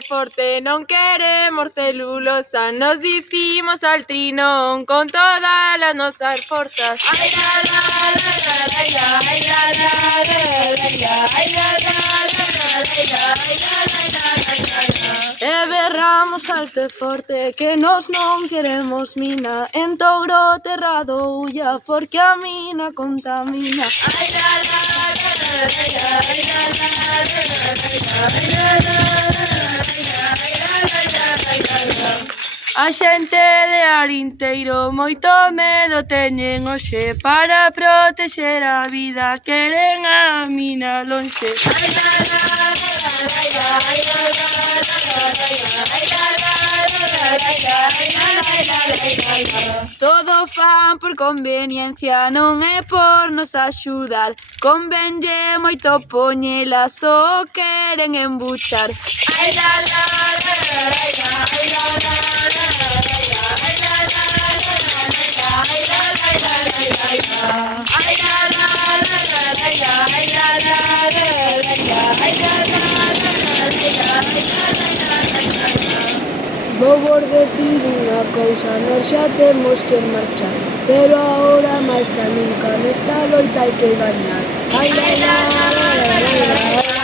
forte, non queremos celulosa, nos dicimos al trinón con todas as nosas forzas. Ai la la la la la la, ai la la la la la, ai la la la la la, ai la la la la la. E berramos alto e forte que nos non queremos mina, en Touro terrado huya porque a mina contamina. Ai la la la la la, ai la la la la la, ai la la la la. A xente de Arinteiro moito medo teñen hoxe, para protexer a vida queren a mina lonxe. Ai la la la la la, ai la la la la la, ai la la la la la, ai la la la la. Todo fan por conveniencia, non é por nos axudar, convenlle moito poñela, só queren embuchar. Ai la la la la la, ai la la la la la, ai la la la la la, ai la la la la, ai la la la la la, ai la la la la, ai la la la la. Vou vos decir unha cousa, nós xa temos que marchar, pero agora máis que nunca nesta loita hai que gañar. Ai la la la la la la.